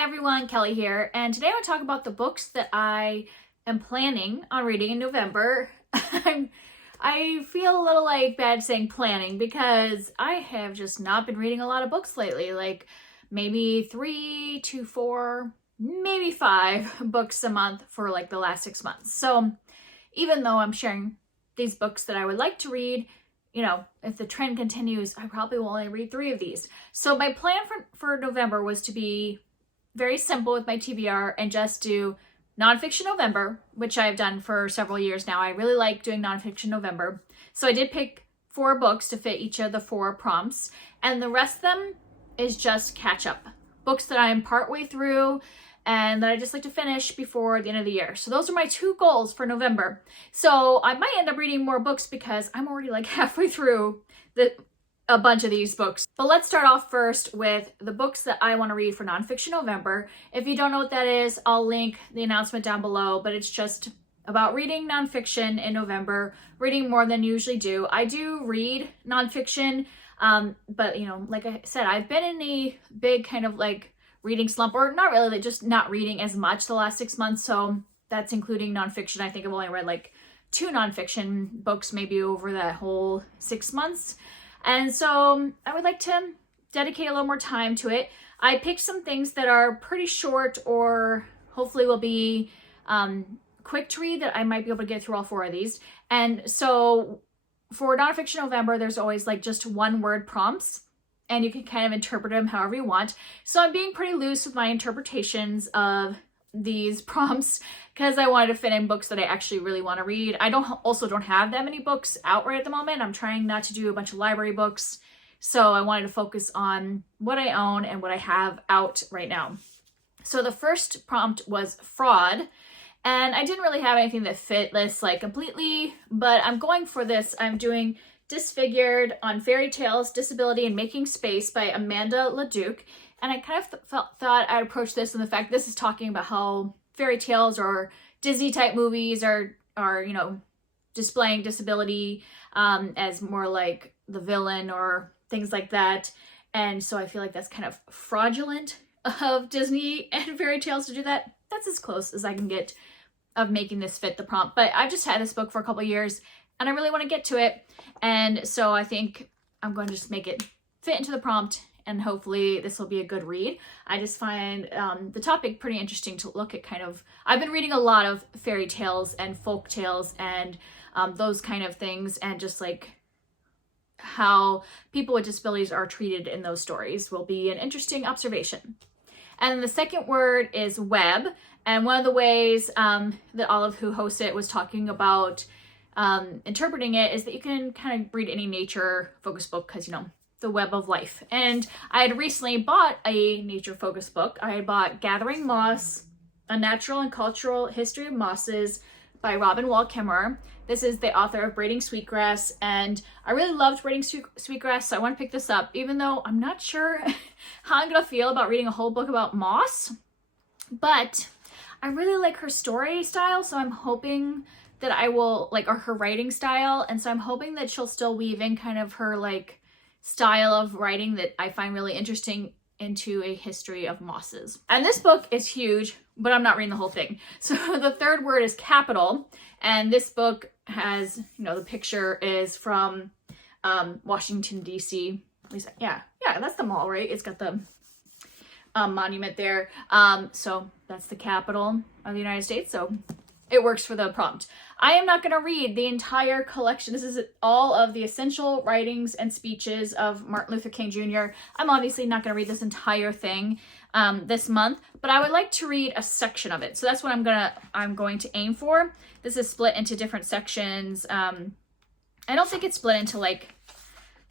Hi everyone, Kelly here, and today I want to talk about the books that I am planning on reading in November. I feel a little like bad saying planning because I have just not been reading a lot of books lately, like maybe 3 to 4, maybe 5 books a month for like the last 6 months. So even though I'm sharing these books that I would like to read, you know, if the trend continues, I probably will only read 3 of these. So my plan for November was to be very simple with my TBR and just do Nonfiction November, which I've done for several years now. I really like doing Nonfiction November. So I did pick 4 books to fit each of the 4 prompts, and the rest of them is just catch up. Books that I'm partway through and that I just like to finish before the end of the year. So those are my 2 goals for November. So I might end up reading more books because I'm already like halfway through a bunch of these books. But let's start off first with the books that I want to read for Nonfiction November. If you don't know what that is, I'll link the announcement down below, but it's just about reading nonfiction in November, reading more than you usually do. I do read nonfiction, but you know, like I said, I've been in a big kind of like reading slump, or not really, like just not reading as much the last 6 months. So that's including nonfiction. I think I've only read like 2 nonfiction books maybe over that whole 6 months. And so I would like to dedicate a little more time to it. I picked some things that are pretty short or hopefully will be quick to read that I might be able to get through all 4 of these. And so for Nonfiction November, there's always like just 1-word prompts, and you can kind of interpret them however you want. So I'm being pretty loose with my interpretations of these prompts because I wanted to fit in books that I actually really want to read. I also don't have that many books out right at the moment. I'm trying not to do a bunch of library books. So I wanted to focus on what I own and what I have out right now. So the first prompt was fraud. And I didn't really have anything that fit this like completely, but I'm going for this. I'm doing Disfigured on Fairy Tales, Disability, and Making Space by Amanda LaDuke. And I kind of thought I'd approach this in the fact this is talking about how fairy tales or Disney type movies are you know, displaying disability as more like the villain or things like that. And so I feel like that's kind of fraudulent of Disney and fairy tales to do that. That's as close as I can get of making this fit the prompt. But I've just had this book for a couple years and I really want to get to it. And so I think I'm going to just make it fit into the prompt, and hopefully this will be a good read. I just find the topic pretty interesting to look at. Kind of, I've been reading a lot of fairy tales and folk tales and those kind of things, and just like how people with disabilities are treated in those stories will be an interesting observation. And the second word is web. And one of the ways that Olive, who hosts it, was talking about interpreting it is that you can kind of read any nature focus book because, you know, the web of life. And I had recently bought a nature focus book. I had bought Gathering Moss, A Natural and Cultural History of Mosses by Robin Wall Kimmerer. This is the author of Braiding Sweetgrass, and I really loved Braiding Sweetgrass, so I want to pick this up, even though I'm not sure how I'm going to feel about reading a whole book about moss. But I really like her story style, so I'm hoping that I will like, or her writing style, and so I'm hoping that she'll still weave in kind of her like style of writing that I find really interesting into a history of mosses. And this book is huge, but I'm not reading the whole thing. So the third word is capital, and this book has, you know, the picture is from Washington, D.C. At least, yeah, that's the mall, right? It's got the monument there. So that's the capital of the United States. So it works for the prompt. I am not going to read the entire collection. This is all of the essential writings and speeches of Martin Luther King Jr. I'm obviously not going to read this entire thing this month, but I would like to read a section of it. So that's what I'm going to aim for. This is split into different sections. I don't think it's split into like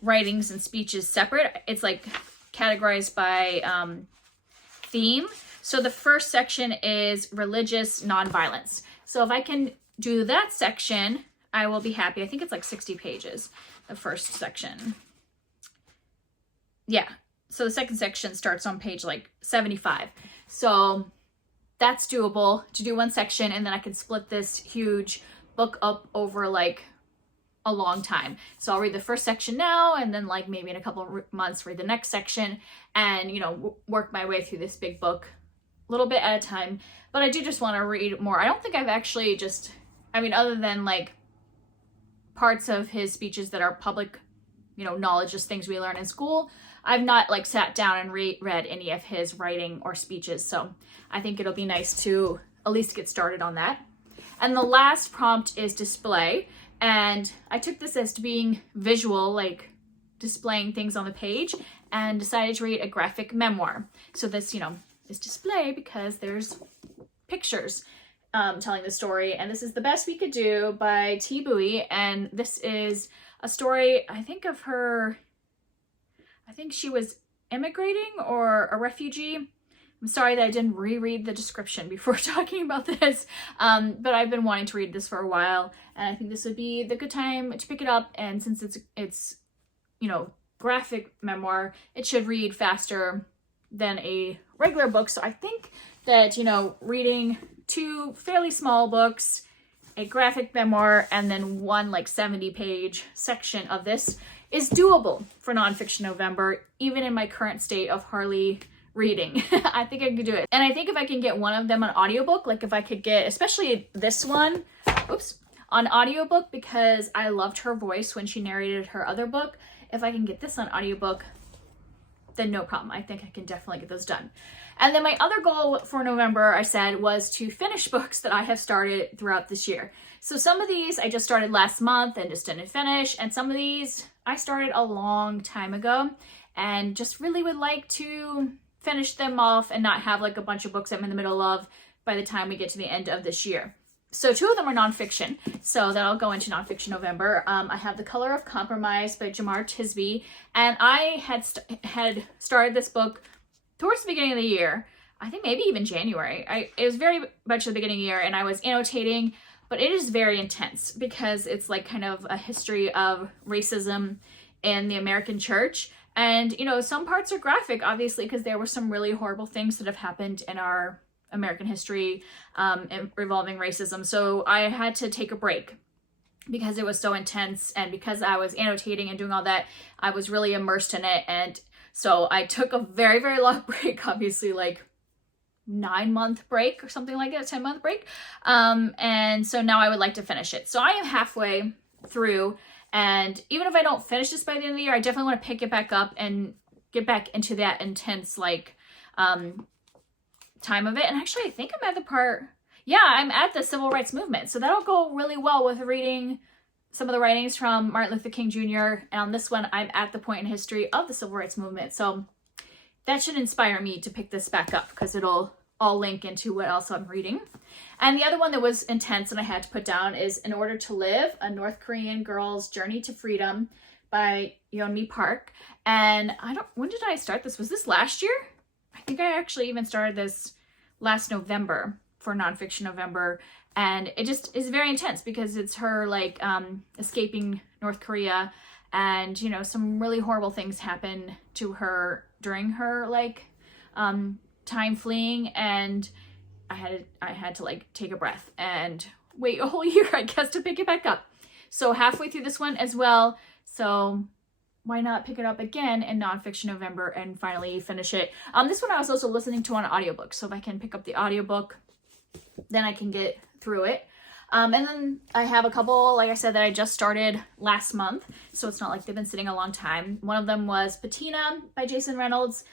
writings and speeches separate. It's like categorized by theme. So the first section is religious nonviolence. So if I can do that section, I will be happy. I think it's like 60 pages, the first section. Yeah, so the second section starts on page like 75. So that's doable to do one section, and then I can split this huge book up over like a long time. So I'll read the first section now, and then like maybe in a couple of months read the next section, and you know, work my way through this big book little bit at a time, but I do just want to read more. I don't think I've actually just, I mean, other than like parts of his speeches that are public, you know, knowledge, just things we learn in school, I've not like sat down and read any of his writing or speeches. So I think it'll be nice to at least get started on that. And the last prompt is display. And I took this as being visual, like displaying things on the page, and decided to read a graphic memoir. So this, you know, is display because there's pictures telling the story. And this is The Best We Could Do by T. Bowie. And this is a story, I think, of her, I think she was immigrating or a refugee. I'm sorry that I didn't reread the description before talking about this, but I've been wanting to read this for a while, and I think this would be the good time to pick it up. And since it's you know, graphic memoir, it should read faster than a regular book. So I think that, you know, reading 2 fairly small books, a graphic memoir, and then one like 70-page section of this is doable for Nonfiction November, even in my current state of hardly reading. I think I could do it. And I think if I can get one of them on audiobook, like if I could get, especially this one, on audiobook, because I loved her voice when she narrated her other book. If I can get this on audiobook, then no problem. I think I can definitely get those done. And then my other goal for November, I said, was to finish books that I have started throughout this year. So some of these I just started last month and just didn't finish. And some of these I started a long time ago and just really would like to finish them off and not have like a bunch of books I'm in the middle of by the time we get to the end of this year. So 2 of them are nonfiction, so that'll go into Nonfiction November. I have The Color of Compromise by Jamar Tisby, and I had started this book towards the beginning of the year. I think maybe even January. It was very much the beginning of the year, and I was annotating, but it is very intense because it's like kind of a history of racism in the American church. And, you know, some parts are graphic, obviously, because there were some really horrible things that have happened in our American history revolving racism. So I had to take a break because it was so intense, and because I was annotating and doing all that, I was really immersed in it. And so I took a very, very long break, obviously like 9-month break or something like that, 10-month break. And so now I would like to finish it. So I am halfway through, and even if I don't finish this by the end of the year, I definitely want to pick it back up and get back into that intense like time of it. And actually, I think I'm at the part, I'm at the civil rights movement. So that'll go really well with reading some of the writings from Martin Luther King Jr. And on this one, I'm at the point in history of the civil rights movement. So that should inspire me to pick this back up because it'll all link into what else I'm reading. And the other one that was intense and I had to put down is In Order to Live, A North Korean Girl's Journey to Freedom by Yeonmi Park. And when did I start this? Was this last year? I think I actually even started this last November for Nonfiction November. And it just is very intense because it's her like escaping North Korea, and, you know, some really horrible things happen to her during her like time fleeing, and I had to like take a breath and wait a whole year, I guess, to pick it back up. So halfway through this one as well. So why not pick it up again in Nonfiction November and finally finish it? This one I was also listening to on audiobook. So if I can pick up the audiobook, then I can get through it. And then I have a couple, like I said, that I just started last month. So it's not like they've been sitting a long time. One of them was Patina by Jason Reynolds.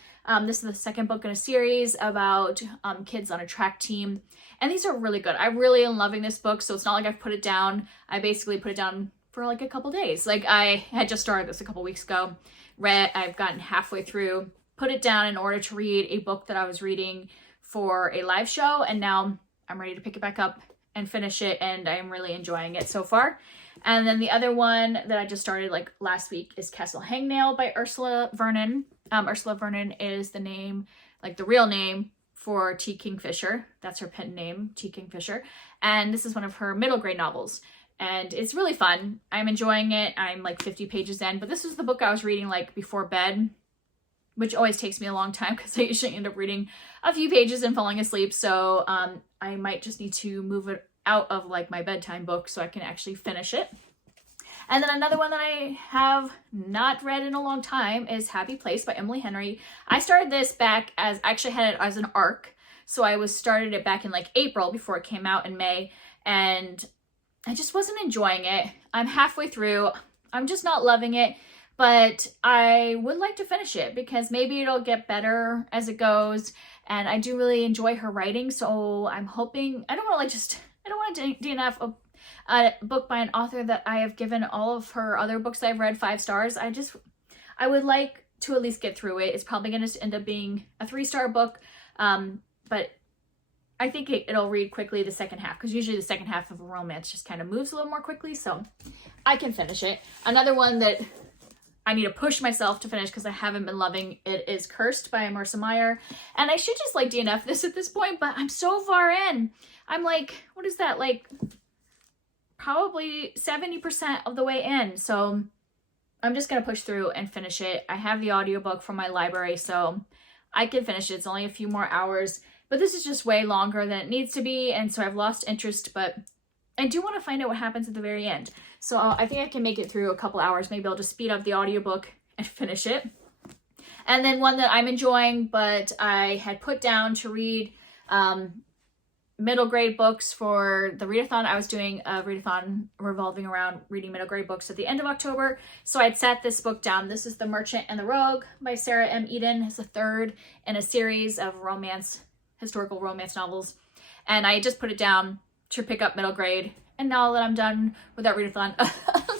This is the second book in a series about kids on a track team. And these are really good. I really am loving this book. So it's not like I've put it down. I basically put it down for like a couple days. Like I had just started this a couple weeks ago. I've gotten halfway through, put it down in order to read a book that I was reading for a live show. And now I'm ready to pick it back up and finish it, and I'm really enjoying it so far. And then the other one that I just started like last week is Castle Hangnail by Ursula Vernon. Ursula Vernon is the name, like the real name for T. Kingfisher. That's her pen name, T. Kingfisher. And this is one of her middle grade novels. And it's really fun. I'm enjoying it. I'm like 50 pages in, but this was the book I was reading like before bed, which always takes me a long time because I usually end up reading a few pages and falling asleep. So I might just need to move it out of like my bedtime book so I can actually finish it. And then another one that I have not read in a long time is Happy Place by Emily Henry. I started this back as, I actually had it as an arc. So I started it back in like April before it came out in May, and I just wasn't enjoying it. I'm halfway through. I'm just not loving it, but I would like to finish it because maybe it'll get better as it goes. And I do really enjoy her writing, so I'm hoping, I don't want to DNF a book by an author that I have given all of her other books that I've read 5 stars. I would like to at least get through it. It's probably going to end up being a 3-star book, but I think it'll read quickly the second half, because usually the second half of a romance just kind of moves a little more quickly, so I can finish it. Another one that I need to push myself to finish because I haven't been loving it is Cursed by Marissa Meyer. And I should just like DNF this at this point, but I'm so far in. I'm like, what is that? Like probably 70% of the way in. So I'm just going to push through and finish it. I have the audiobook from my library, so I can finish it. It's only a few more hours, but this is just way longer than it needs to be. And so I've lost interest, but I do want to find out what happens at the very end. So I think I can make it through a couple hours. Maybe I'll just speed up the audiobook and finish it. And then one that I'm enjoying, but I had put down to read middle grade books for the readathon. I was doing a readathon revolving around reading middle grade books at the end of October. So I'd sat this book down. This is The Merchant and the Rogue by Sarah M. Eden. It's the 3rd in a series of historical romance novels. And I just put it down to pick up middle grade. And now that I'm done with that readathon,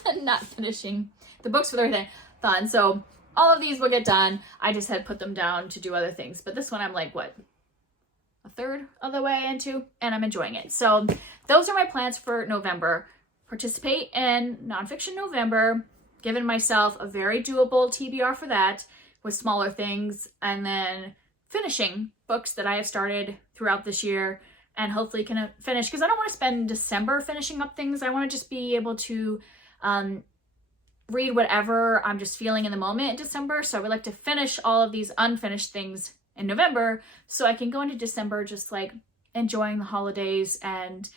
I'm not finishing the books for the readathon. So all of these will get done. I just had put them down to do other things. But this one I'm like, what, a third of the way into? And I'm enjoying it. So those are my plans for November. Participate in Nonfiction November, giving myself a very doable TBR for that with smaller things. And then finishing books that I have started throughout this year. And hopefully can finish, because I don't want to spend December finishing up things. I want to just be able to read whatever I'm just feeling in the moment in December. So I would like to finish all of these unfinished things in November so I can go into December just like enjoying the holidays and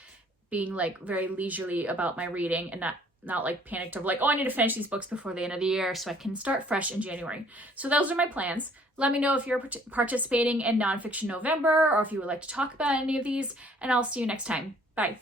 being like very leisurely about my reading and not like panicked of like, oh, I need to finish these books before the end of the year so I can start fresh in January. So those are my plans. Let me know if you're participating in Nonfiction November or if you would like to talk about any of these, and I'll see you next time. Bye.